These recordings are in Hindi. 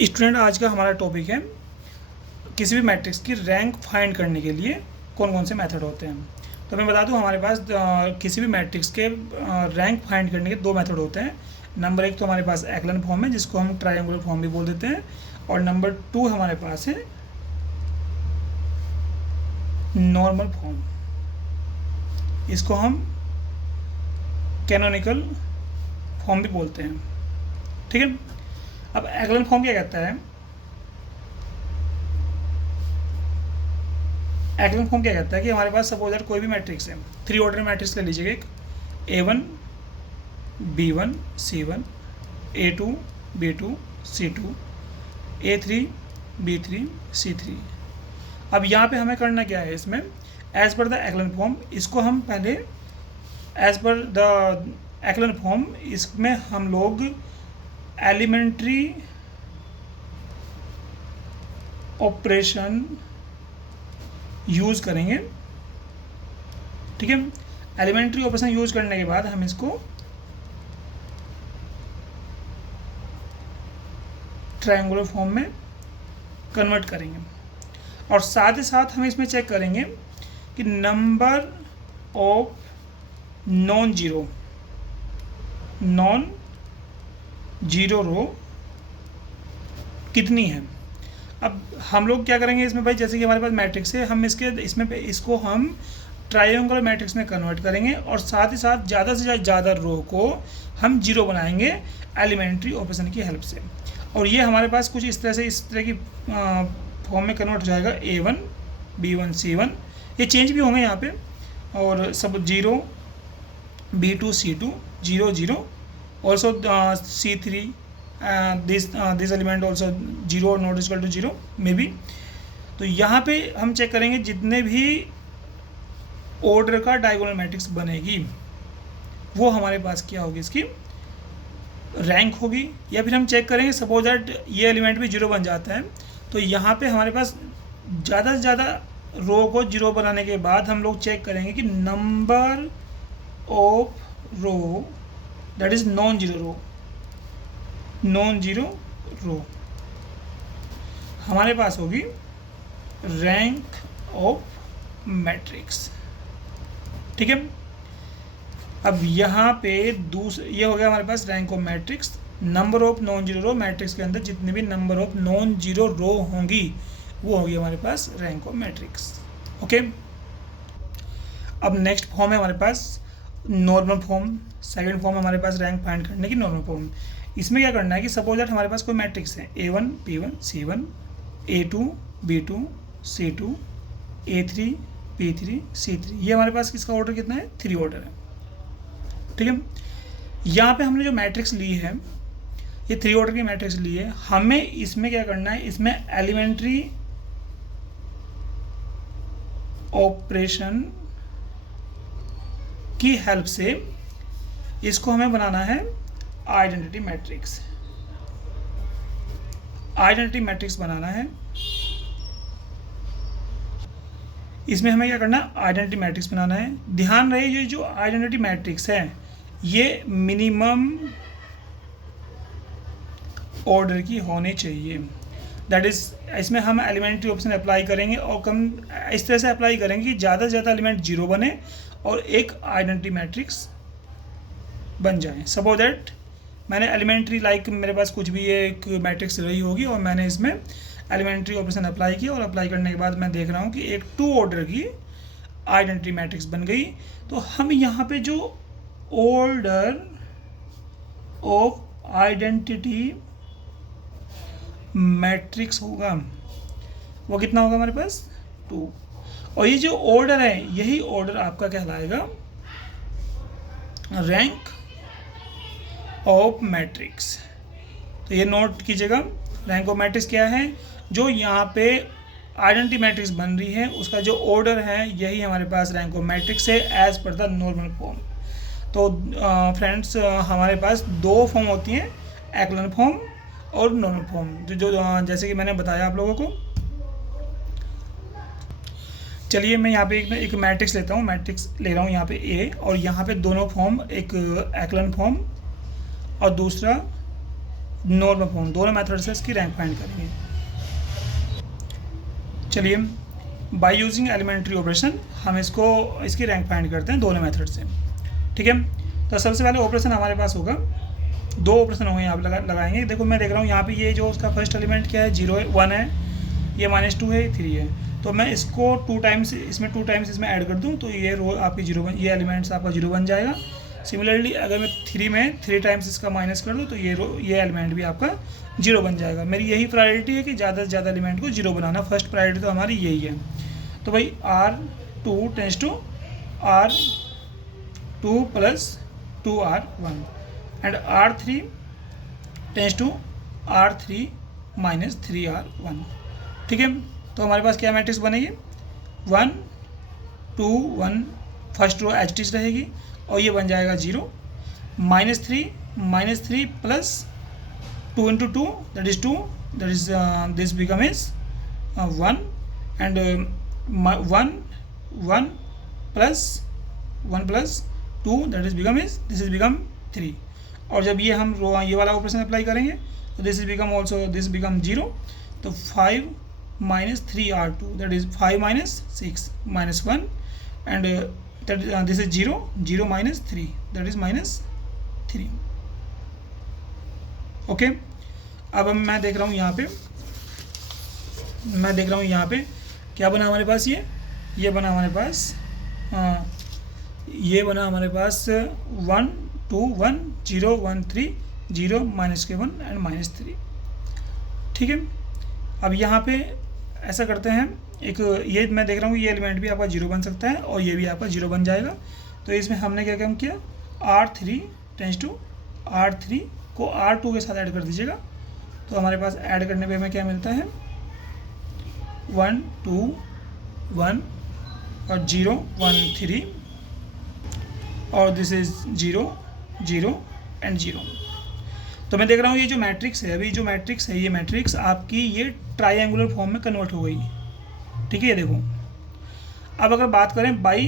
स्टूडेंट, आज का हमारा टॉपिक है किसी भी मैट्रिक्स की रैंक फाइंड करने के लिए कौन कौन से मेथड होते हैं। तो मैं बता दूं, हमारे पास किसी भी मैट्रिक्स के रैंक फाइंड करने के दो मेथड होते हैं। नंबर एक तो हमारे पास एक्लन फॉर्म है, जिसको हम ट्रायंगुलर फॉर्म भी बोल देते हैं, और नंबर टू हमारे पास है नॉर्मल फॉर्म, इसको हम कैनोनिकल फॉर्म भी बोलते हैं। ठीक है। अब एक्लन फॉर्म क्या कहता है? एक्लन फॉर्म क्या कहता है कि हमारे पास सपोज कोई भी मैट्रिक्स है, थ्री ऑर्डर मैट्रिक्स ले लीजिएगा एक, A1 B1 C1, A2 B2 C2, A3 B3 C3। अब यहाँ पे हमें करना क्या है, इसमें एज पर द एक्लन फॉर्म, इसको हम पहले एज पर द एक्लन फॉर्म इसमें हम लोग एलिमेंट्री ऑपरेशन यूज़ करेंगे। ठीक है। एलिमेंट्री ऑपरेशन यूज करने के बाद हम इसको ट्रायंगुलर फॉर्म में कन्वर्ट करेंगे, और साथ ही साथ हम इसमें चेक करेंगे कि नंबर ऑफ नॉन जीरो रो कितनी है। अब हम लोग क्या करेंगे इसमें भाई, जैसे कि हमारे पास मैट्रिक्स है, हम इसको हम ट्रायंगुलर मैट्रिक्स में कन्वर्ट करेंगे, और साथ ही साथ ज़्यादा से ज़्यादा रो को हम जीरो बनाएंगे एलिमेंट्री ऑपरेशन की हेल्प से। और ये हमारे पास कुछ इस तरह की फॉर्म में कन्वर्ट हो जाएगा। A1 B1 C1, ये चेंज भी होंगे यहाँ पे, और सब 0 B2 C2 0 0, also C3 this element also 0 not equal to 0 may be. तो यहाँ पे हम चेक करेंगे जितने भी ऑर्डर का डायगोनल मैट्रिक्स बनेगी वो हमारे पास क्या होगी, इसकी रैंक होगी। या फिर हम चेक करेंगे सपोज दैट ये एलिमेंट भी 0 बन जाता है, तो यहाँ पे हमारे पास ज़्यादा से ज़्यादा रो को 0 बनाने के बाद हम लोग चेक करेंगे कि number of row that is non zero row हमारे पास होगी रैंक ऑफ मैट्रिक्स। ठीक है। अब यहाँ पे ये हो गया हमारे पास rank of matrix. Number of non zero row, matrix के अंदर जितने भी number of non zero row होंगी वो होगी हमारे पास रैंक ऑफ मैट्रिक्स। ओके। अब नेक्स्ट फॉर्म है हमारे पास नॉर्मल फॉर्म। सेकंड फॉर्म हमारे पास रैंक फाइंड करने की नॉर्मल फॉर्म। इसमें क्या करना है कि सपोज दैट हमारे पास कोई मैट्रिक्स है A1 P1 C1, A2 B2 C2, A3 P3 C3। ये हमारे पास किसका ऑर्डर कितना है? 3 ऑर्डर है। ठीक है। यहाँ पे हमने जो मैट्रिक्स ली है, ये 3 ऑर्डर की मैट्रिक्स ली है, हमें इसमें क्या करना है, इसमें एलिमेंट्री ऑपरेशन की हेल्प से इसको हमें बनाना है आइडेंटिटी मैट्रिक्स बनाना है। इसमें हमें क्या करना है, आइडेंटिटी मैट्रिक्स बनाना है। ध्यान रहे ये जो आइडेंटिटी मैट्रिक्स है ये मिनिमम ऑर्डर की होनी चाहिए। दैट इज, इसमें हम एलिमेंट्री ऑप्शन अप्लाई करेंगे, और कम इस तरह से अप्लाई करेंगे कि ज़्यादा से ज़्यादा एलिमेंट 0 बने और एक आइडेंटिटी मैट्रिक्स बन जाए। सपोज दैट मैंने एलिमेंट्री मेरे पास कुछ भी एक मैट्रिक्स रही होगी, और मैंने इसमें एलिमेंट्री ऑपरेशन अप्लाई किया, और अप्लाई करने के बाद मैं देख रहा हूँ कि एक 2 ऑर्डर की आइडेंटिटी मैट्रिक्स बन गई। तो हम यहाँ पे जो ऑर्डर ऑफ आइडेंटिटी मैट्रिक्स होगा वो कितना होगा हमारे पास? 2। और ये जो ऑर्डर है, यही ऑर्डर आपका कहलाएगा रैंक ऑफ मैट्रिक्स। तो ये नोट कीजिएगा, रैंक ऑफ मैट्रिक्स क्या है? जो यहाँ पे आइडेंटिटी मैट्रिक्स बन रही है उसका जो ऑर्डर है यही हमारे पास रैंक ऑफ मैट्रिक्स है as per the normal form. तो फ्रेंड्स, हमारे पास 2 फॉर्म होती हैं, एक्लन फॉर्म और नॉर्मल फॉर्म, जो जैसे कि मैंने बताया आप लोगों को। चलिए मैं यहाँ पे एक मैट्रिक्स लेता हूँ, मैट्रिक्स ले रहा हूँ यहाँ पे A, और यहाँ पे दोनों फॉर्म, एक एक्लन फॉर्म और दूसरा नॉर्मल फॉर्म, दोनों मेथड से इसकी रैंक फाइंड करेंगे। चलिए, बाय यूजिंग एलिमेंट्री ऑपरेशन हम इसकी रैंक फाइंड करते हैं दोनों मेथड से। ठीक है, तो सबसे पहले ऑपरेशन हमारे पास होगा, दो ऑपरेशन होंगे यहाँ पे लगाएंगे। देखो मैं देख रहा हूँ यहाँ पे ये जो उसका फर्स्ट एलिमेंट क्या है, 0 1 है, ये -2 है, 3 है। तो मैं इसको 2 टाइम्स इसमें ऐड कर दूँ तो ये रो आपकी 0 ये एलिमेंट्स आपका 0 बन जाएगा। सिमिलरली अगर मैं 3 में 3 टाइम्स इसका माइनस कर दूँ तो ये एलिमेंट भी आपका 0 बन जाएगा। मेरी यही प्रायोरिटी है कि ज़्यादा से ज़्यादा एलिमेंट को 0 बनाना, फर्स्ट प्रायोरिटी तो हमारी यही है। तो भाई R2 tends to R2 + 2R1 and R3 tends to R3 - 3R1। ठीक है, तो हमारे पास क्या मैट्रिक्स बनेगी, 1 2 1, फर्स्ट रो एच टी रहेगी और ये बन जाएगा 0, -3 plus 2 × 2 that is 2, that is this become is 1 and 1 plus 2 that is become 3। और जब ये हम ये वाला ऑपरेशन अप्लाई करेंगे तो दिस बिकम 0। तो 5 - 3R2 that is 5 - 6 -1 and this is 0 - 3 that is -3। Okay, अब मैं देख रहा हूँ यहाँ पे क्या बना हमारे पास, ये बना हमारे पास 1 2 1 0 1 3 0 -1 एंड -3। ठीक है, अब यहाँ पे ऐसा करते हैं, एक ये मैं देख रहा हूँ ये एलिमेंट भी आपका 0 बन सकता है और ये भी आपका 0 बन जाएगा। तो इसमें हमने क्या काम किया, R3 टेंस टू R3 को R2 के साथ ऐड कर दीजिएगा। तो हमारे पास ऐड करने पे हमें क्या मिलता है, 1 2 1 और 0 1 3 और दिस इज 0 0 एंड 0। तो मैं देख रहा हूँ ये जो मैट्रिक्स है, अभी जो मैट्रिक्स है, ये मैट्रिक्स आपकी ये ट्राइंगुलर फॉर्म में कन्वर्ट हो गई। ठीक है, ये देखो। अब अगर बात करें बाय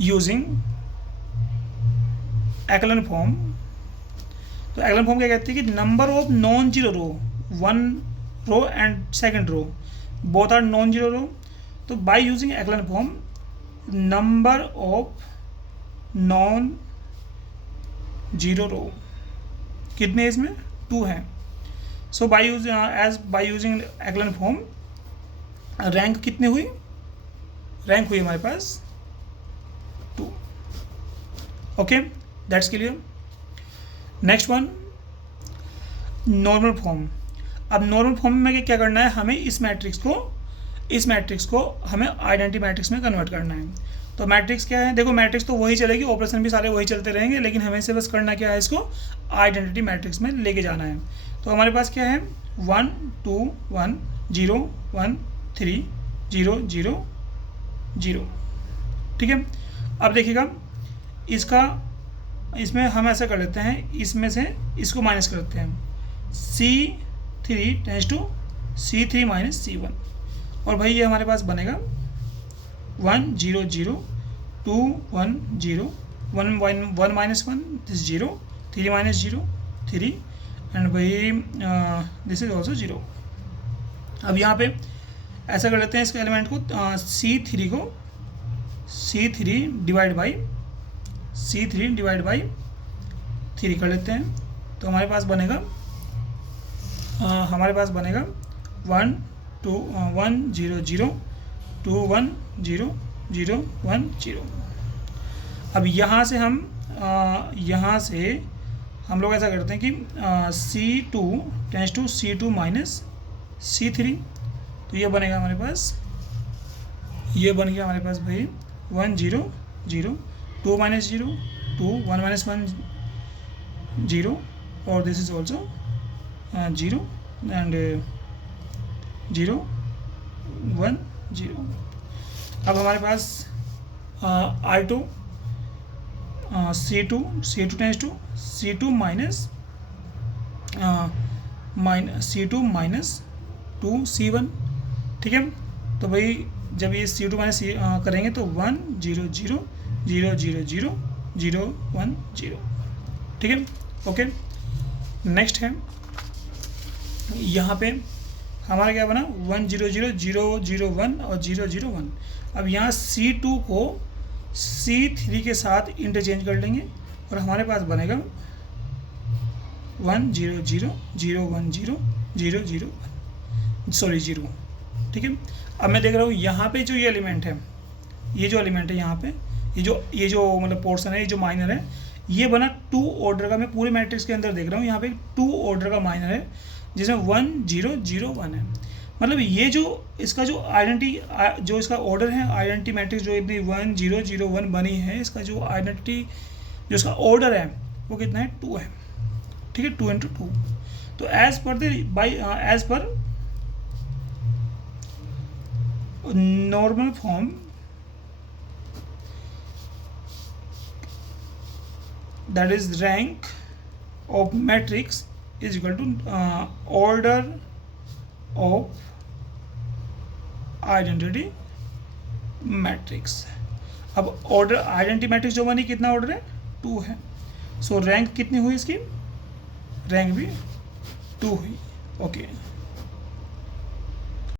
यूजिंग एक्लन फॉर्म, तो एक्लन फॉर्म क्या कहती है कि number of non zero row, 1 row and second row both are non zero row. तो by using echelon form number of non zero row कितने इसमें 2 हैं। So by using echelon form rank कितनी हुई, रैंक हुई हमारे पास 2। Okay, that's clear. Next one, normal form. अब नॉर्मल फॉर्म में क्या करना है, हमें इस मैट्रिक्स को हमें आइडेंटिटी मैट्रिक्स में कन्वर्ट करना है। तो मैट्रिक्स क्या है, देखो मैट्रिक्स तो वही चलेगी, ऑपरेशन भी सारे वही चलते रहेंगे, लेकिन हमें से बस करना क्या है, इसको आइडेंटिटी मैट्रिक्स में लेके जाना है। तो हमारे पास क्या है, 1 2 1 0 1 3 0 0 0। ठीक है, अब देखिएगा इसमें हम ऐसा कर लेते हैं, इसमें से इसको माइनस करते हैं, C3 tense to C3 - C1। और भाई ये हमारे पास बनेगा 1 0 0 2 1 0 1 -1 दिस 0 3 - 0 3 एंड भाई दिस इज ऑल्सो 0। अब यहाँ पे ऐसा कर लेते हैं, इसके एलिमेंट को C3 डिवाइड बाई 3 कर लेते हैं। तो हमारे पास बनेगा 1 0 0 2 1 0 0 1 0। अब यहाँ से हम लोग ऐसा करते हैं कि C2 tense to C2 - C3। तो ये बनेगा हमारे पास, ये बन गया हमारे पास भाई 1 0 0 2 - 0 2 1 - 1 0 और दिस इज ऑल्सो 0 एंड 0 1 0। अब हमारे पास R2 C2 tense to C2 - 2 C1। ठीक है, तो भाई जब ये C2 माइनस करेंगे तो 1 0 0 0 0 0 0 1 0। ठीक है, ओके, नेक्स्ट है यहाँ पे हमारा क्या बना 1 0 0 0 0 1 और 0 0 1। अब यहाँ C2 को C3 के साथ इंटरचेंज कर लेंगे और हमारे पास बनेगा 1 0 0 0 1 0 0 0 1, सॉरी 0। ठीक है, अब मैं देख रहा हूँ यहाँ पे जो ये एलिमेंट है, ये जो एलिमेंट है यहाँ पे, ये जो मतलब पोर्शन है, ये जो माइनर है, ये बना 2 ऑर्डर का। मैं पूरे मैट्रिक्स के अंदर देख रहा हूँ, यहाँ पे 2 ऑर्डर का माइनर है जिसमें 1 0 0 1 है। मतलब ये जो इसका जो आइडेंटिटी, जो इसका ऑर्डर है, आइडेंटिटी मैट्रिक्स जो इतनी 1 0 0 1 बनी है, इसका जो आइडेंटिटी जो इसका ऑर्डर है वो कितना है 2 है। ठीक है, 2 × 2। तो as per normal form that is rank of matrix is equal to order of identity matrix। अब ऑर्डर आइडेंटिटी मैट्रिक्स जो बनी कितना ऑर्डर है 2 है। सो रैंक कितनी हुई इसकी, रैंक भी 2 हुई। ओके।